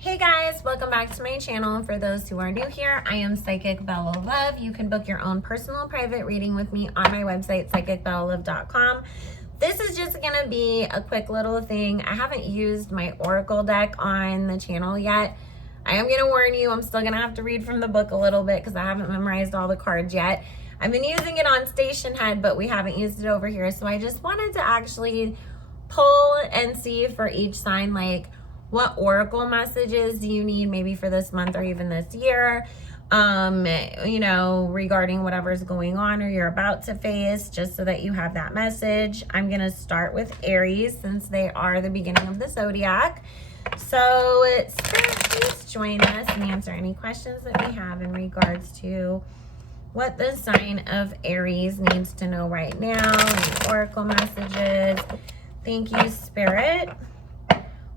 Hey guys, welcome back to my channel. For those who are new here, I am Psychic Bella Love. You can book your own personal private reading with me on my website, psychicbellalove.com. This is just gonna be a quick little thing. I haven't used my Oracle deck on the channel yet. I am gonna warn you, I'm still gonna have to read from the book a little bit because I haven't memorized all the cards yet. I've been using it on Station Head, but we haven't used it over here. So I just wanted to actually pull and see for each sign, like, what oracle messages do you need maybe for this month or even this year, regarding whatever's going on or you're about to face, just so that you have that message. I'm going to start with Aries since they are the beginning of the zodiac. So Spirit, please join us and answer any questions that we have in regards to what the sign of Aries needs to know right now, any oracle messages. Thank you, Spirit.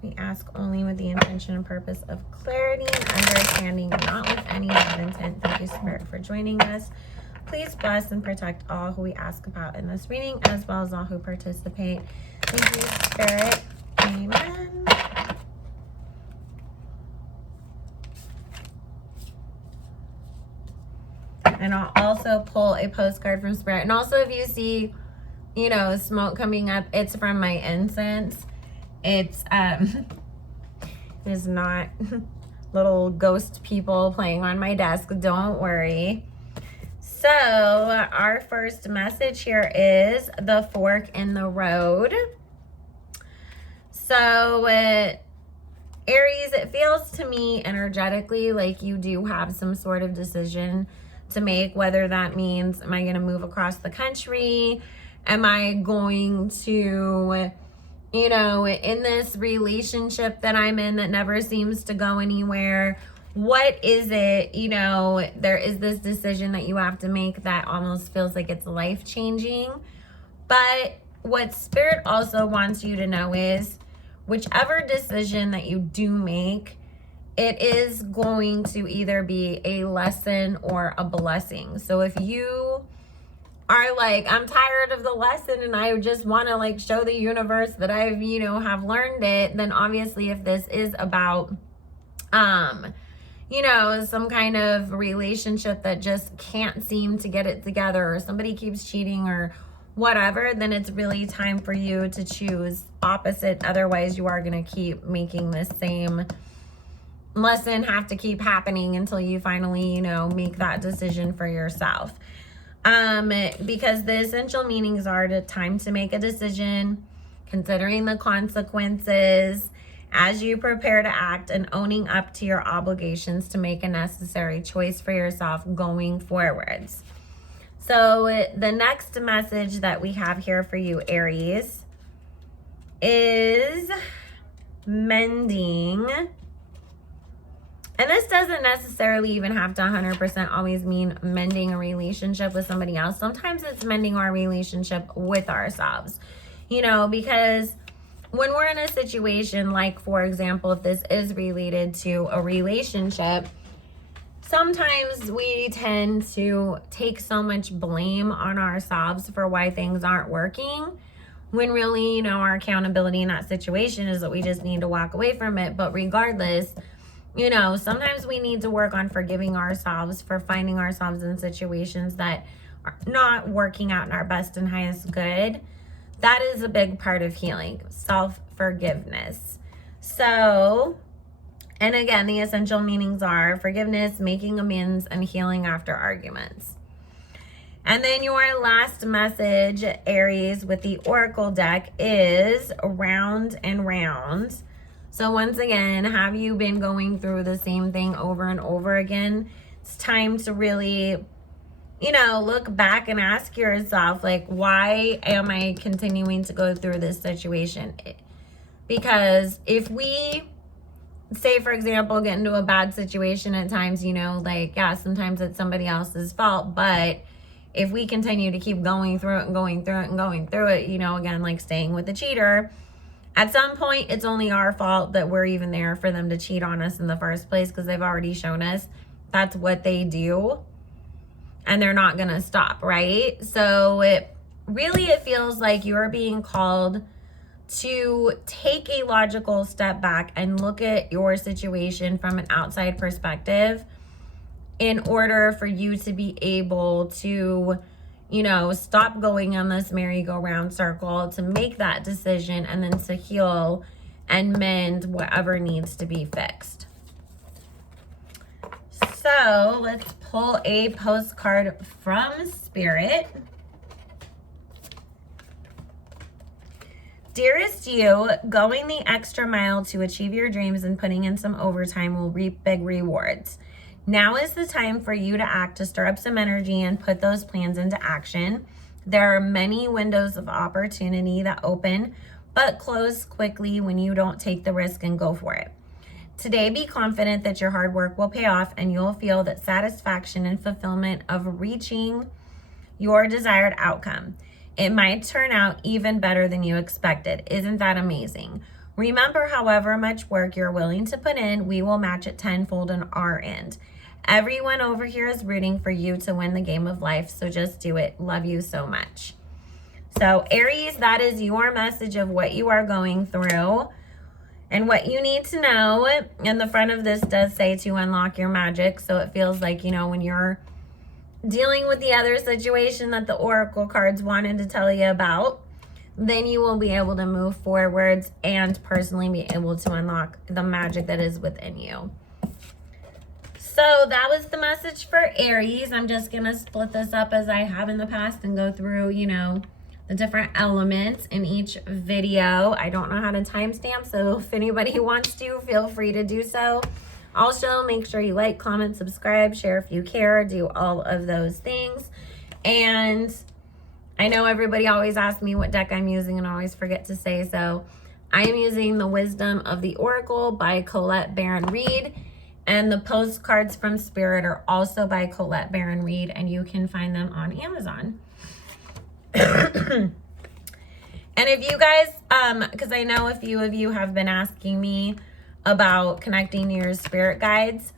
We ask only with the intention and purpose of clarity and understanding, not with any bad intent. Thank you, Spirit, for joining us. Please bless and protect all who we ask about in this reading, as well as all who participate. Thank you, Spirit. Amen. And I'll also pull a postcard from Spirit. And also, if you see, smoke coming up, it's from my incense. It's not little ghost people playing on my desk. Don't worry. So our first message here is the fork in the road. So Aries, it feels to me energetically like you do have some sort of decision to make, whether that means, am I going to move across the country? Am I going to, in this relationship that I'm in that never seems to go anywhere, what is it, there is this decision that you have to make that almost feels like it's life-changing. But what Spirit also wants you to know is, whichever decision that you do make, it is going to either be a lesson or a blessing. So if you are like, I'm tired of the lesson and I just want to show the universe that I've, have learned it, then obviously if this is about, some kind of relationship that just can't seem to get it together, or somebody keeps cheating or whatever, then it's really time for you to choose opposite. Otherwise, you are going to keep making this same lesson have to keep happening until you finally, make that decision for yourself. Because the essential meanings are time to make a decision, considering the consequences as you prepare to act, and owning up to your obligations to make a necessary choice for yourself going forwards. So the next message that we have here for you, Aries, is mending. And this doesn't necessarily even have to 100% always mean mending a relationship with somebody else. Sometimes it's mending our relationship with ourselves, because when we're in a situation, like, for example, if this is related to a relationship, sometimes we tend to take so much blame on ourselves for why things aren't working, when really, our accountability in that situation is that we just need to walk away from it. But regardless, sometimes we need to work on forgiving ourselves for finding ourselves in situations that are not working out in our best and highest good. That is a big part of healing, self-forgiveness. So, and again, the essential meanings are forgiveness, making amends, and healing after arguments. And then your last message, Aries, with the Oracle deck is round and round. So once again, have you been going through the same thing over and over again? It's time to really, look back and ask yourself, why am I continuing to go through this situation? Because if we, say, for example, get into a bad situation at times, sometimes it's somebody else's fault. But if we continue to keep going through it and going through it and going through it, again, like staying with the cheater, at some point, it's only our fault that we're even there for them to cheat on us in the first place, because they've already shown us that's what they do, and they're not going to stop, right? So it feels like you're being called to take a logical step back and look at your situation from an outside perspective in order for you to be able to, you know, stop going on this merry-go-round circle, to make that decision, and then to heal and mend whatever needs to be fixed. So let's pull a postcard from Spirit. Dearest you, going the extra mile to achieve your dreams and putting in some overtime will reap big rewards. Now is the time for you to act, to stir up some energy and put those plans into action. There are many windows of opportunity that open but close quickly when you don't take the risk and go for it. Today, be confident that your hard work will pay off and you'll feel that satisfaction and fulfillment of reaching your desired outcome. It might turn out even better than you expected. Isn't that amazing? Remember, however much work you're willing to put in, we will match it tenfold on our end. Everyone over here is rooting for you to win the game of life, so just do it. Love you so much. So Aries, that is your message of what you are going through and what you need to know. And the front of this does say to unlock your magic. So it feels like, you know, when you're dealing with the other situation that the oracle cards wanted to tell you about, then you will be able to move forwards and personally be able to unlock the magic that is within you. So that was the message for Aries. I'm just going to split this up as I have in the past and go through, you know, the different elements in each video. I don't know how to timestamp, so if anybody wants to, feel free to do so. Also, make sure you like, comment, subscribe, share if you care, do all of those things. And I know everybody always asks me what deck I'm using and I always forget to say so. I am using the Wisdom of the Oracle by Colette Baron Reed. And the postcards from Spirit are also by Colette Baron Reed, and you can find them on Amazon. And if you guys, because I know a few of you have been asking me about connecting to your spirit guides.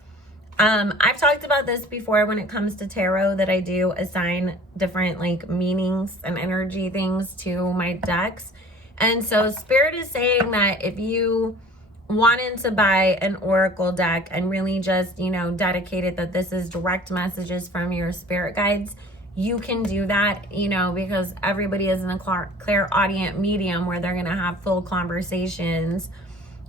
I've talked about this before when it comes to tarot, that I do assign different like meanings and energy things to my decks. And so Spirit is saying that if you wanted to buy an oracle deck and really just, you know, dedicate it that this is direct messages from your spirit guides, you can do that, you know, because everybody isn't a clairaudient medium where they're going to have full conversations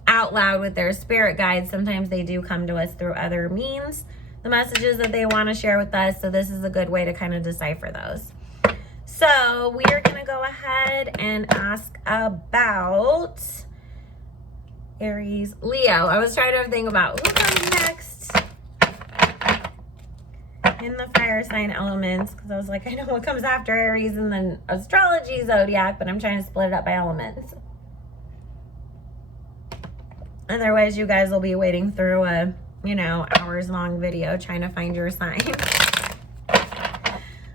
out loud with their spirit guides. Sometimes they do come to us through other means, the messages that they want to share with us. So this is a good way to kind of decipher those. So we are going to go ahead and ask about Aries, Leo. I was trying to think about who comes next in the fire sign elements, because I was like, I know what comes after Aries and then astrology zodiac, but I'm trying to split it up by elements. Otherwise, you guys will be waiting through a, you know, hours-long video trying to find your sign.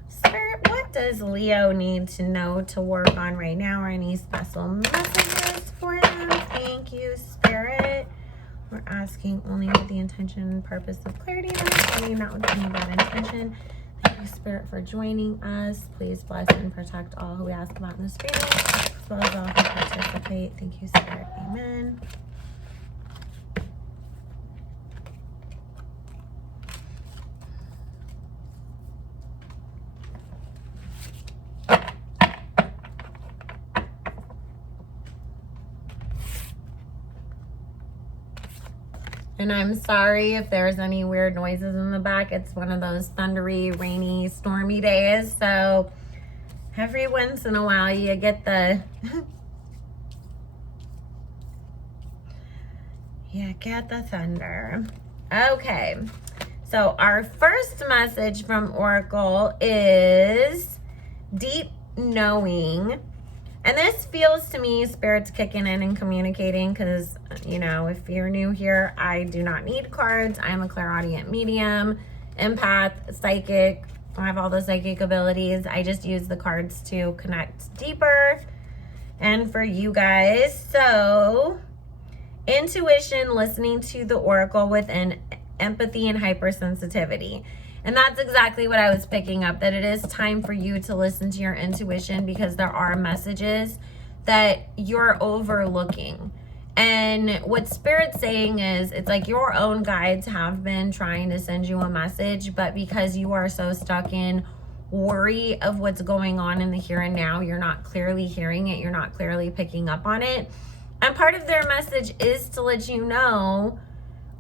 Spirit, what does Leo need to know to work on right now, or any special messages for them? Thank you, Spirit. We're asking only with the intention and purpose of clarity and understanding, not with any bad intention. Thank you, Spirit, for joining us. Please bless and protect all who we ask about in this video, as well as all who participate. Thank you, Spirit. Amen. And I'm sorry if there's any weird noises in the back. It's one of those thundery, rainy, stormy days. So every once in a while you get the thunder. Okay. So our first message from Oracle is deep knowing. And this feels to me, Spirit's kicking in and communicating, because, you know, if you're new here, I do not need cards. I'm a clairaudient medium, empath, psychic. I have all the psychic abilities. I just use the cards to connect deeper and for you guys. So, intuition, listening to the oracle within, empathy and hypersensitivity. And that's exactly what I was picking up, that it is time for you to listen to your intuition, because there are messages that you're overlooking. And what Spirit's saying is, it's like your own guides have been trying to send you a message, but because you are so stuck in worry of what's going on in the here and now, you're not clearly hearing it, you're not clearly picking up on it. And part of their message is to let you know,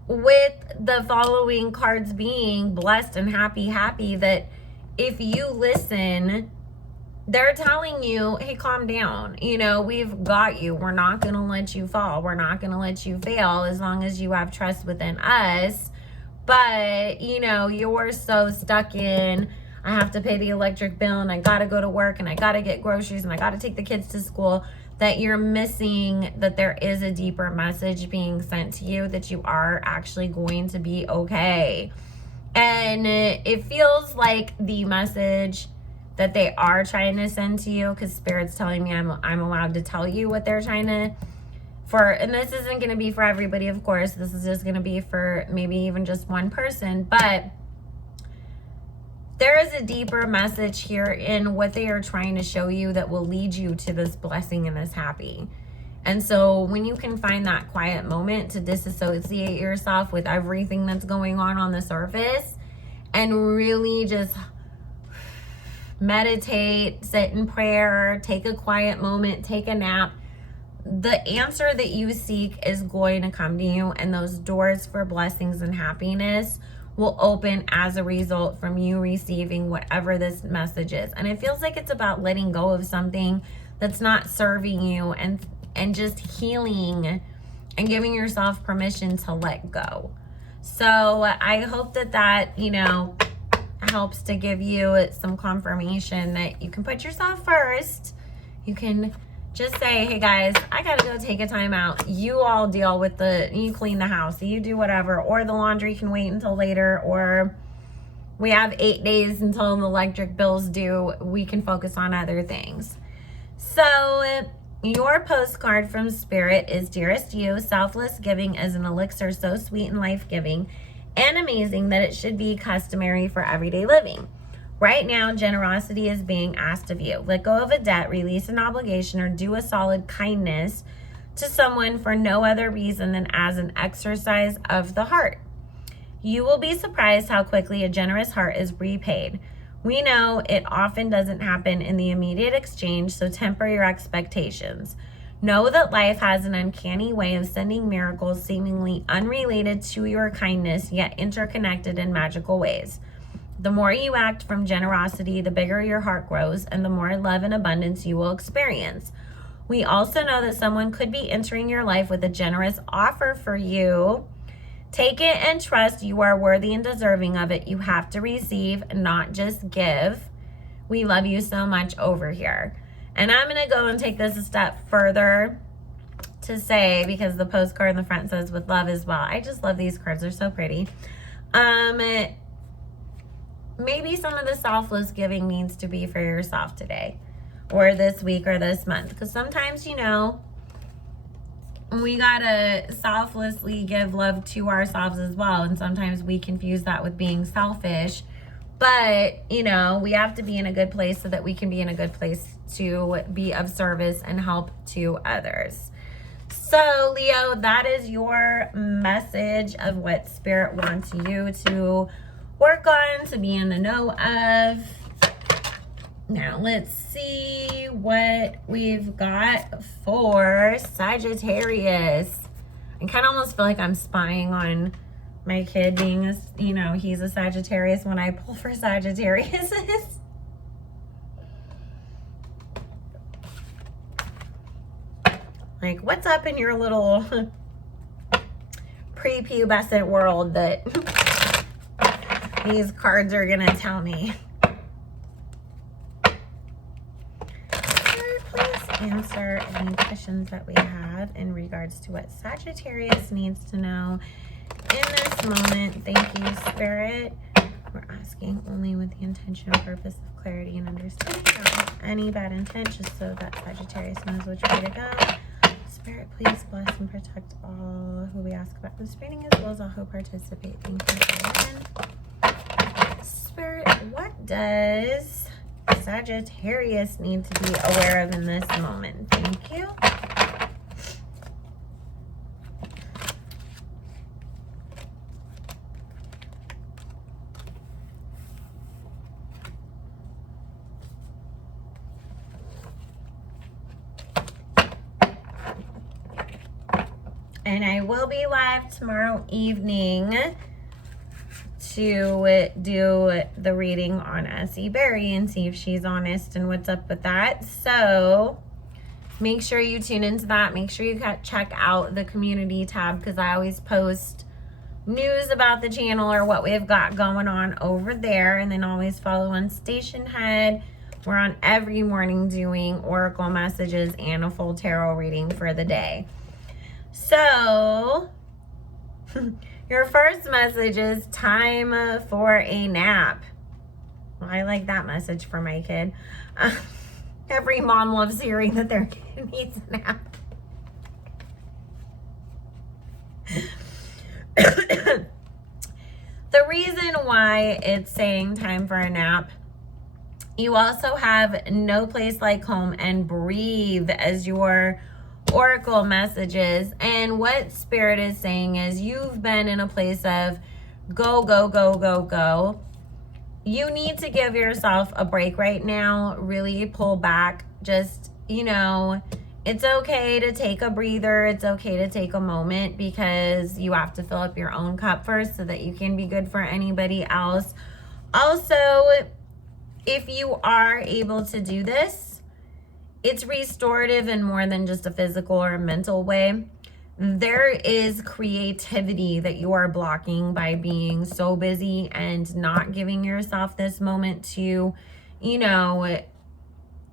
with the following cards being blessed and happy, that if you listen, they're telling you, hey, calm down. You know, we've got you. We're not going to let you fall. We're not going to let you fail as long as you have trust within us. But, you know, you're so stuck in, I have to pay the electric bill and I got to go to work and I got to get groceries and I got to take the kids to school, that you're missing that there is a deeper message being sent to you, that you are actually going to be okay. And it feels like the message that they are trying to send to you, because Spirit's telling me I'm allowed to tell you what they're trying to, and this isn't going to be for everybody, of course. This is just going to be for maybe even just one person, but there is a deeper message here in what they are trying to show you that will lead you to this blessing and this happy. And so when you can find that quiet moment to disassociate yourself with everything that's going on the surface and really just meditate, sit in prayer, take a quiet moment, take a nap, the answer that you seek is going to come to you, and those doors for blessings and happiness will open as a result from you receiving whatever this message is. And it feels like it's about letting go of something that's not serving you, and just healing and giving yourself permission to let go. So I hope that, you know, helps to give you some confirmation that you can put yourself first. You can just say, hey guys, I gotta go take a time out. You all deal with you clean the house, you do whatever, or the laundry can wait until later, or we have 8 days until the electric bill's due. We can focus on other things. So your postcard from Spirit is, Dearest You, selfless giving is an elixir so sweet and life-giving and amazing that it should be customary for everyday living. Right now, generosity is being asked of you. Let go of a debt, release an obligation, or do a solid kindness to someone for no other reason than as an exercise of the heart. You will be surprised how quickly a generous heart is repaid. We know it often doesn't happen in the immediate exchange, so temper your expectations. Know that life has an uncanny way of sending miracles seemingly unrelated to your kindness, yet interconnected in magical ways. The more you act from generosity, the bigger your heart grows, and the more love and abundance you will experience. We also know that someone could be entering your life with a generous offer for you. Take it and trust you are worthy and deserving of it. You have to receive, not just give. We love you so much over here. And I'm going to go and take this a step further to say, because the postcard in the front says with love as well. I just love these cards. They're so pretty. Maybe some of the selfless giving needs to be for yourself today, or this week, or this month. Because sometimes, you know, we gotta selflessly give love to ourselves as well. And sometimes we confuse that with being selfish. But, you know, we have to be in a good place so that we can be in a good place to be of service and help to others. So, Leo, that is your message of what Spirit wants you to work on, to be in the know of. Now, let's see what we've got for Sagittarius. I kind of almost feel like I'm spying on my kid being, you know, he's a Sagittarius when I pull for Sagittarius. Like, what's up in your little prepubescent world that these cards are going to tell me? Please answer any questions that we have in regards to what Sagittarius needs to know in this moment. Thank you, Spirit. We're asking only with the intention and purpose of clarity and understanding. Not any bad intent, just so that Sagittarius knows which way to go. Spirit, please bless and protect all who we ask about this reading, as well as all who participate. Thank you again. Spirit, what does Sagittarius need to be aware of in this moment? Thank you. And I will be live tomorrow evening to do the reading on S.E. Berry and see if she's honest and what's up with that. So make sure you tune into that. Make sure you check out the community tab, because I always post news about the channel or what we've got going on over there. And then always follow on Station Head. We're on every morning doing oracle messages and a full tarot reading for the day. So your first message is time for a nap. Well, I like that message for my kid. Every mom loves hearing that their kid needs a nap. The reason why it's saying time for a nap, you also have no place like home and breathe as your oracle messages. And what Spirit is saying is you've been in a place of go, go, go, go, go. You need to give yourself a break right now. Really pull back. Just, you know, it's okay to take a breather. It's okay to take a moment, because you have to fill up your own cup first so that you can be good for anybody else. Also, if you are able to do this, it's restorative in more than just a physical or a mental way. There is creativity that you are blocking by being so busy and not giving yourself this moment to, you know,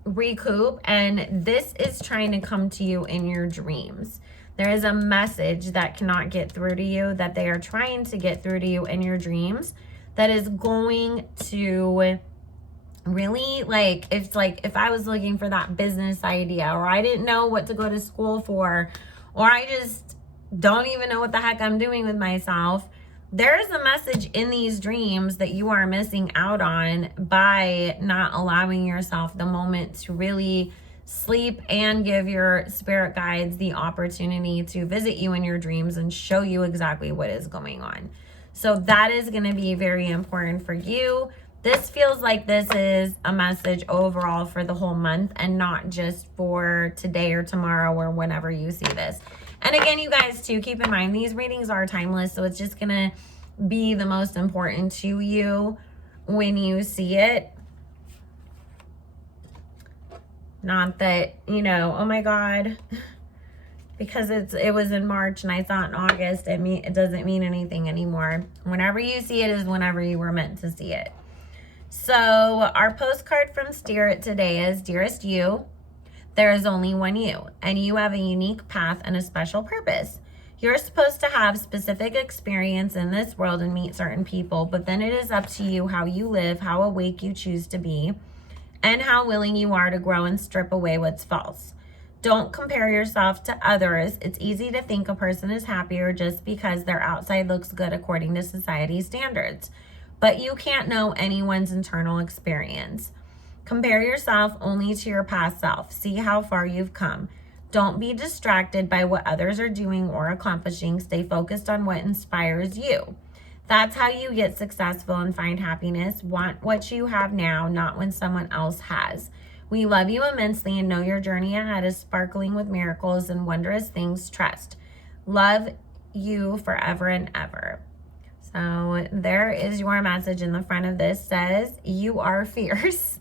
recoup. And this is trying to come to you in your dreams. There is a message that cannot get through to you, that they are trying to get through to you in your dreams, that is going to really, like, it's like if I was looking for that business idea, or I didn't know what to go to school for, or I just don't even know what the heck I'm doing with myself, there's a message in these dreams that you are missing out on by not allowing yourself the moment to really sleep and give your spirit guides the opportunity to visit you in your dreams and show you exactly what is going on. So that is going to be very important for you. This feels like this is a message overall for the whole month and not just for today or tomorrow or whenever you see this. And again, you guys too, keep in mind, these readings are timeless, so it's just going to be the most important to you when you see it. Not that, you know, oh my God, because it was in March and I saw it in August, it doesn't mean anything anymore. Whenever you see it is whenever you were meant to see it. So our postcard from Spirit today is, Dearest You, there is only one you, and you have a unique path and a special purpose. You're supposed to have specific experience in this world and meet certain people, but then it is up to you how you live, how awake you choose to be, and how willing you are to grow and strip away what's false. Don't compare yourself to others. It's easy to think a person is happier just because their outside looks good according to society's standards. But you can't know anyone's internal experience. Compare yourself only to your past self. See how far you've come. Don't be distracted by what others are doing or accomplishing. Stay focused on what inspires you. That's how you get successful and find happiness. Want what you have now, not when someone else has. We love you immensely and know your journey ahead is sparkling with miracles and wondrous things. Trust. Love you forever and ever. So there is your message in the front of this. Says, you are fierce.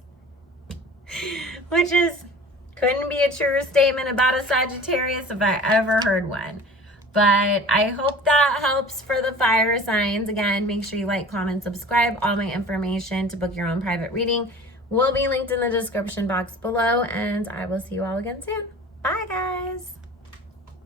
Which is, couldn't be a truer statement about a Sagittarius if I ever heard one. But I hope that helps for the fire signs. Again, make sure you like, comment, subscribe. All my information to book your own private reading will be linked in the description box below. And I will see you all again soon. Bye, guys.